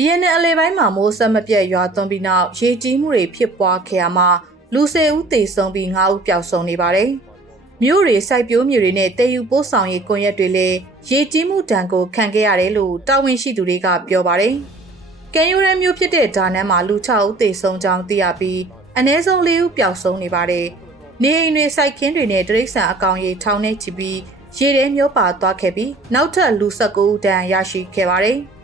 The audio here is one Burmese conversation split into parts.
BNN အလဲပိုင်းမှာမိုးဆက်မပြတ်ရွာသွန်းပြီးနောက်ရေကြီးမှုတွေဖြစ်ပွားခဲ့ရမှာလူ၁၀ဦးသေဆုံးပြီး၅ဦးပျောက်ဆုံးနေပါတယ်။မြို့တွေစိုက်ပျိုးမြေတွေနဲ့တည်ယူပို့ဆောင်ရေးကွန်ရက်တွေလည်းရေကြီးမှုတံကိုခံခဲ့ရတယ်လို့တာဝန်ရှိသူတွေကပြောပါတယ်။ကံယူရန်မြို့ဖြစ်တဲ့ဒါနန်းမှာလူ6ဦးသေဆုံးကြောင်းသိရပြီးအ ਨੇ ဆုံး၄ဦးပျောက်ဆုံးနေပါတယ်။နေအိမ်တွေစိုက်ခင်းတွေနဲ့တရိတ်ဆန်အကောင်ရေထောင်နေချပြီးရေထဲမျောပါသွားခဲ့ပြီးနောက်ထပ်လူ19ဦးတန်းရရှိခဲ့ပါတယ်။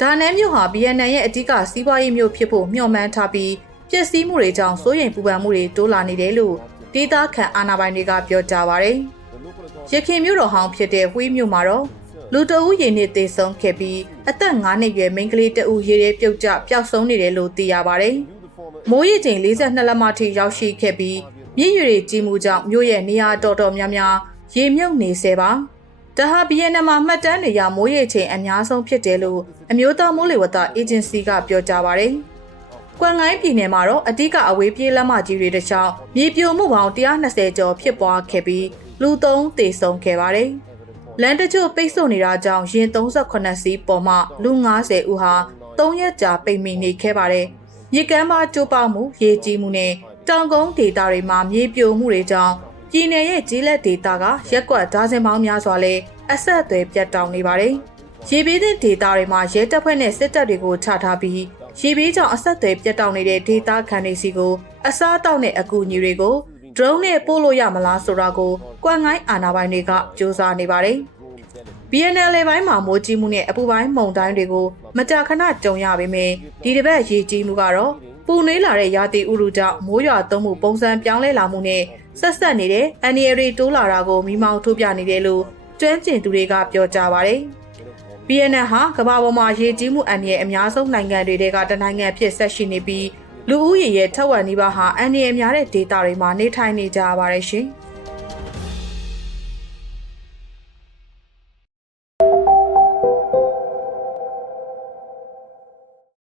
ဒါနန်းမြို့ဟာ BNN ရဲ့အဓိကစီးပွားရေးမြို့ဖြစ်ဖို့မျှော်မှန်းထားပြီးပျက်စီးမှုတွေကြောင့်စိုးရိမ်ပူပန်မှုတွေတိုးလာနေတယ်လို့ဒေသခံအာဏာပိုင်တွေကပြောကြားပါရယ်။ရခိုင်မြို့တော်ဟောင်းဖြစ်တဲ့ဝှေးမြို့မှာတော့လူတအုပ်ရေနစ်သေးဆုံးခဲ့ပြီးအသက်9နှစ်ရွယ်မိန်းကလေးတအုပ်ရေထဲပြုတ်ကျပျောက်ဆုံးနေတယ်လို့သိရပါရယ်။မိုးရေချိန်42လက်မထိရောက်ရှိခဲ့ပြီးမြင့်ရွေကြီးမှုကြောင့်မြို့ရဲ့နေရာတော်တော်များများရေမြုပ်နေဆဲပါ။ ဒါဟာ BNN မှာမှတ်တမ်းတွေရမိုးရေချိန်အများဆုံးဖြစ်တယ်လို့အမျိုးသားမိုးလေဝသအေဂျင်စီကပြောကြားပါရယ်။ကွမ်ငိုင်းပြည်နယ်မှာတော့အ धिक အဝေးပြေးလက်မကြီးတွေတစ်ချောင်းမြေပြိုမှုပေါင်း120ကျော်ဖြစ်ပွားခဲ့ပြီးလူ3သေဆုံးခဲ့ပါတယ်။လမ်းတချို့ပိတ်ဆို့နေတာကြောင့်ရင်38စီးပေါ်မှလူ90ဦးဟာ3ရက်ကြာပိတ်မိနေခဲ့ပါတယ်။မြေကမ်းမှာကျိုးပေါက်မှုရေကြီးမှုနဲ့တောင်ကုန်းဒေသတွေမှာမြေပြိုမှုတွေကြောင့် ပြည်နယ်ရဲ့ဂျီလက်ဒေတာကရက်ကွက်ဒါဇင်ပေါင်းများစွာလဲအဆက်အသွယ်ပြတ်တောက်နေပါတယ်။ရေပေးတဲ့ဒေတာတွေမှာရဲတပ်ဖွဲ့နဲ့စစ်တပ်တွေကိုချထားပြီးရေပေးကြောင့်အဆက်အသွယ်ပြတ်တောက်နေတဲ့ဒေတာခံတွေစီကိုအစားအသောက်နဲ့အကူအညီတွေကို drone နဲ့ပို့လို့ရမလားဆိုတာကိုကွမ်ငိုင်းအာဏာပိုင်တွေကစူးစမ်းနေပါတယ်။ BNL ပိုင်းမှာမိုးကြီးမှုနဲ့အပူပိုင်းမုန်တိုင်းတွေကိုမကြာခဏကြုံရပေမယ့်ဒီတစ်ပတ်ရေကြီးမှုကတော့ပူနွေးလာတဲ့ရာသီဥတုကြောင့်မိုးရွာသွန်းမှုပုံစံပြောင်းလဲလာမှုနဲ့ ဆက်ဆက်နေတဲ့အန်ရီရီတိုးလာတာကိုမိမောင်းထုတ်ပြနေတယ်လို့ကျွမ်းကျင်သူတွေကပြောကြပါတယ်။ BNN ဟာကမ္ဘာပေါ်မှာရေကြီးမှုအန္တရာယ်အများဆုံးနိုင်ငံတွေထဲကတစ်နိုင်ငံဖြစ်ဆက်ရှိနေပြီးလူဦးရေရဲ့ထက်ဝက်နီးပါးဟာအန္တရာယ်များတဲ့ဒေသတွေမှာနေထိုင်နေကြရပါတယ်ရှင်။